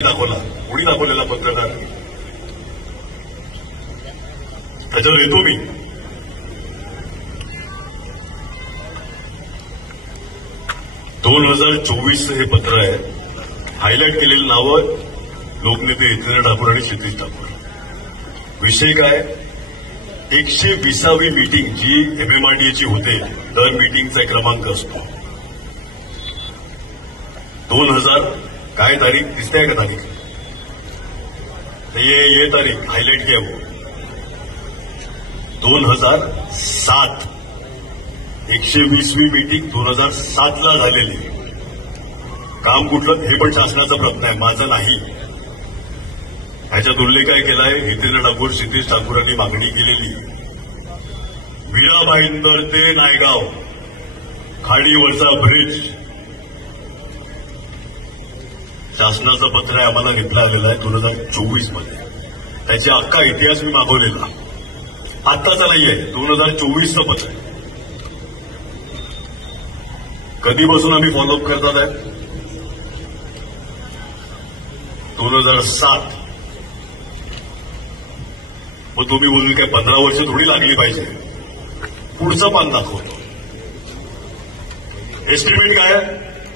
दाखवला कोणी दाखवलेला पत्रकार त्याच्यावर येतो मी. 2024 हे पत्र आहे. हायलाइट केलेली नावं लोकनेते हितेंद्र ठाकूर आणि क्षितिज ठाकूर. विषय काय, 120वी मीटिंग जी MMRDAची होते, दर मीटिंगचा एक क्रमांक असतो. 2000 काय तारीख दिसते का तारीख, ये तारीख हायलाइट किया वो 2007. 120वी मीटिंग 2007ला झालेली. काम कुठलं हे पण शासनाचा प्रयत्न आहे, माझं नाही. ह्याच्यात उल्लेख काय केलाय, हितेंद्र ठाकूर क्षितिज ठाकूरांनी मागणी केलेली मीरा भाईंदर ते नायगाव खाडीवरचा ब्रिज. शासनाचं पत्र आहे, आम्हाला रिप्लाय आलेला आहे 2024 मध्ये. त्याचा अख्खा इतिहास मी मागवलेला, आत्ताचा नाहीये, 2024चं पत्र आहे. कधीपासून आम्ही फॉलोअप करतात आहे, 2007. मग तुम्ही बोलून काय 15 वर्ष थोडी लागली पाहिजे. पुढचं पान दाखवतो. एस्टिमेट काय आहे,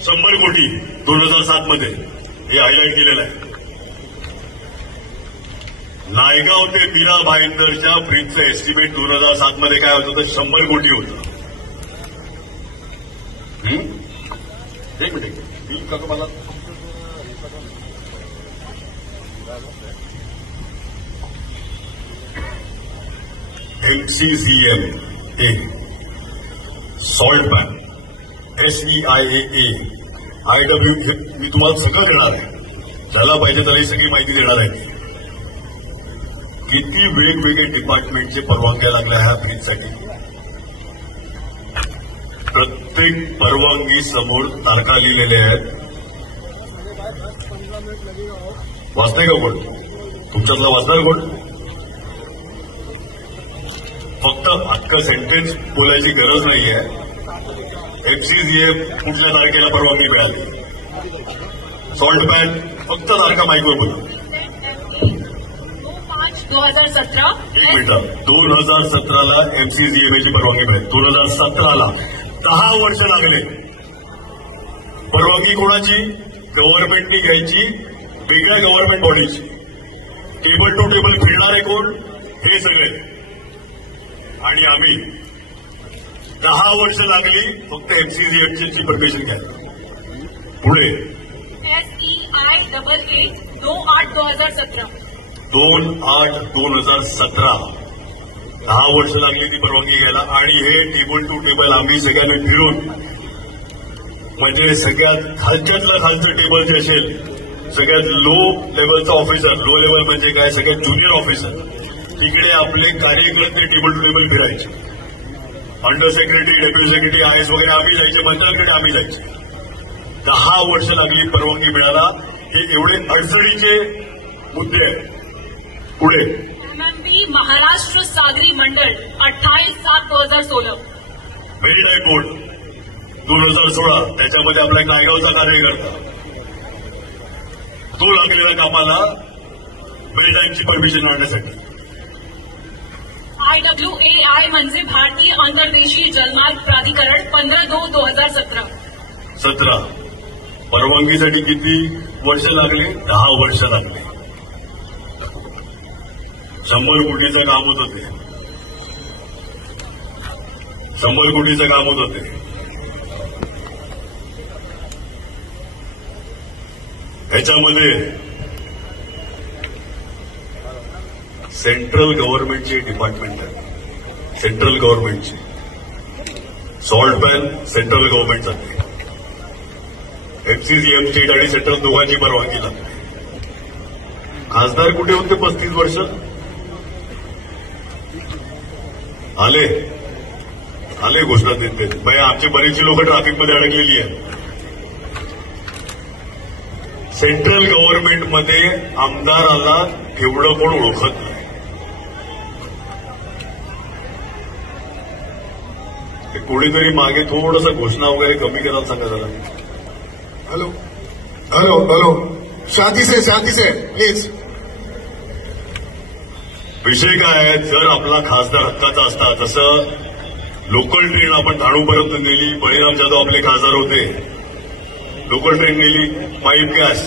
100 कोटी 2007 मध्ये, हे हायलाइट केलेलं आहे. नायगाव ते मीरा भाईंदरच्या ब्रिजचं एस्टिमेट 2007 मध्ये काय होतं, तर 100 कोटी होतं. एक मिनिट का मला MCCM salt ban, SEIAA, IW, मी तुम्हाला सगळं देणार आहे. ज्याला पाहिजे त्याला ही सगळी माहिती देणार आहे. किती वेगवेगळे डिपार्टमेंटचे परवानग्या लागल्या ह्या ब्रिजसाठी. प्रत्येक परवानगी समोर तारखा लिहिलेल्या आहेत. वाचताय का कोण, तुमच्यातला वाचणार कोण? फक्त अख्खं सेंटेन्स बोलायची गरज नाहीये. MCCA कुठल्या तारखेला परवानगी मिळाली, सॉल्ट बॅन फक्त तारखा माईकवर बोला. 2017. एक मिनिट, 2017ला MCCMAची परवानगी मिळाली. 2017ला 10 वर्ष लागले. परवानगी कोणाची, गव्हर्नमेंटनी घ्यायची, वेगळ्या गव्हर्नमेंट बॉडीची. टेबल टू टेबल फिरणारे कोण, हे सगळे. आणि आम्ही 10 वर्ष लागली फक्त MCCMची परमिशन घ्यायला. पुढे SEIAA 2/8/2017. 2/8/2017, 10 वर्ष लागली ती परवानगी घ्यायला. आणि हे टेबल टू टेबल आम्ही सगळ्यांनी फिरून, म्हणजे सगळ्यात खालच्यातलं खालचं टेबल जे असेल, सगळ्यात लो लेवलचा ऑफिसर, लो लेवल म्हणजे काय, सगळ्यात ज्युनियर ऑफिसर, तिकडे आपले कार्यकर्ते टेबल टू टेबल फिरायचे. Under secretary, deputy secretary, IS वगैरे आम्ही जायचे, मंत्र्यांकडे आम्ही जायचे. 10 वर्ष लागली परवानगी मिळाला. हे एवढे अडचणीचे मुद्दे आहेत. पुढे MMB महाराष्ट्र सागरी मंडळ 28/7/2016. मेरीटाईम बोर्ड 2016, त्याच्यामध्ये आपला नायगावचा कार्यकर्ता, तो लागलेला कामाला मेरीटाईमची परमिशन आणण्यासाठी. IWAI म्हणजे भारतीय अंतर्देशीय जलमार्ग प्राधिकरण 15/2/2017. 17, परवानगीसाठी किती वर्ष लागली, 10 वर्ष लागली. 100 कोटीचं काम होतं ते, 100 कोटीचं काम होतं ते. ह्याच्यामध्ये सेंट्रल गव्हर्नमेंटचे डिपार्टमेंट आहे, सेंट्रल गव्हर्नमेंटची. सॉल्ट बॅन सेंट्रल गव्हर्नमेंट जाते, MCCM स्टेट आणि सेंट्रल दोघांची परवानगी लागते. खासदार कुठे होते 35 वर्ष, आले घोषणा देते. बाई आमची बरीचशी लोक ट्रॅफिकमध्ये अडकलेली आहेत. सेंट्रल गव्हर्नमेंटमध्ये आमदाराला एवढं कोण ओळखत नाही. कोणीतरी मागे थोडंसं घोषणा वगैरे कमी करायला सांगा जरा. Hello hello hello Shanti say please. विषय काय आहे, जर आपला खासदार हक्काचा असता, तसं लोकल ट्रेन आपण धारूपर्यंत नेली. बळीराम जाधव आपले खासदार होते, लोकल ट्रेन नेली. पाईप गॅस,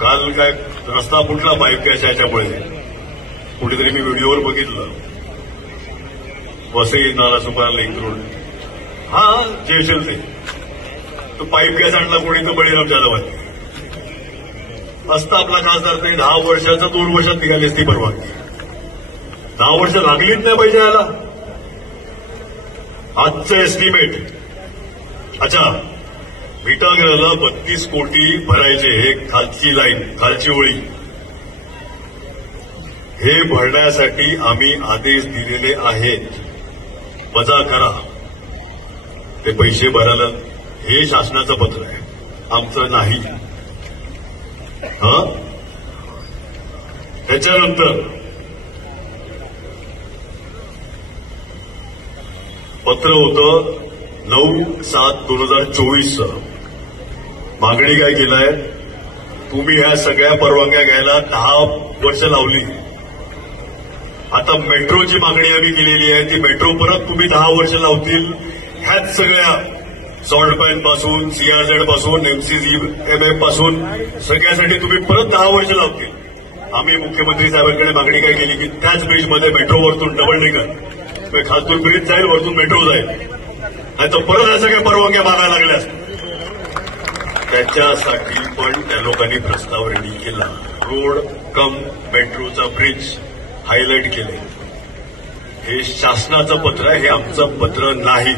काल काय रस्ता फुटला पाईप गॅस याच्यामुळे. कुठेतरी मी व्हिडिओवर बघितलं, वसई नालासोपारा लिंक रोड, हा जे असेल ते. तो पाईप गॅस आणला कोणी, तर बळीराम जाधवांनी. असता आपला खासदार तरी 10 वर्षाचा 2 वर्षात निघाली असती परवानगी. 10 वर्ष लागलीच नाही पाहिजे याला. आजचं एस्टिमेट, अच्छा, मिठागराला 32 कोटी भरायचे. हे खालची लाईन, खालची ओळी, हे भरण्यासाठी आम्ही आदेश दिलेले आहेत. वजा करा ते पैसे भरायला. हे शासनाचं पत्र आहे, आमचं नाही. त्याच्यानंतर पत्र होतं 9/7/2024. मागणी काय केलाय, तुम्ही ह्या सगळ्या परवानग्या घ्यायला 10 वर्ष लावली. आता मेट्रोची मागणी आम्ही केलेली आहे. ती मेट्रो परत तुम्ही 10 वर्ष लावतील. ह्याच सगळ्या सॉल्ट पाईन पासून, सीआरझेड पासून, MCGMF पासून सगळ्यासाठी तुम्ही परत 10 वर्ष लावतील. आम्ही मुख्यमंत्री साहेबांकडे मागणी काय केली की त्याच ब्रिजमध्ये मेट्रो वरतून डबल डेकर, खालतून ब्रिज जाईल, वरतून मेट्रो जाईल. नाही तर परत या सगळ्या परवानग्या मागायला लागल्या. त्याच्यासाठी पण त्या लोकांनी प्रस्ताव रेडी केला. रोड कम मेट्रोचा ब्रिज हायलाईट केले. हे शासनाचं पत्र आहे, हे आमचं पत्र नाही.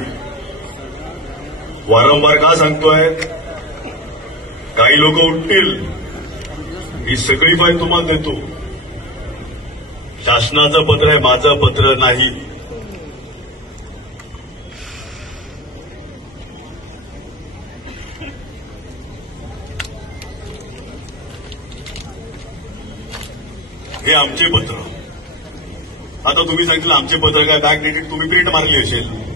वारंवार का सांगतोय, काही लोक उठतील, ही सगळी फाईल तुम्हाला देतो. शासनाचं पत्र आहे, माझं पत्र नाही. हे आमचे पत्र. आता तुम्ही सांगितलं आमचे पत्र काय बॅक डेटेड, तुम्ही प्रिंट मारली असेल.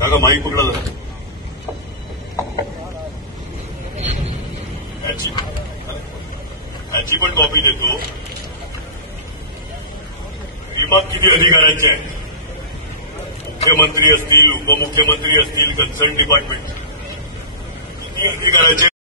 का माहीत पकडा जात ह्याची पण कॉपी देतो. विभाग किती अधिकाऱ्यांचे आहेत, मुख्यमंत्री असतील, उपमुख्यमंत्री असतील, कन्सर्न डिपार्टमेंट किती अधिकाऱ्यांचे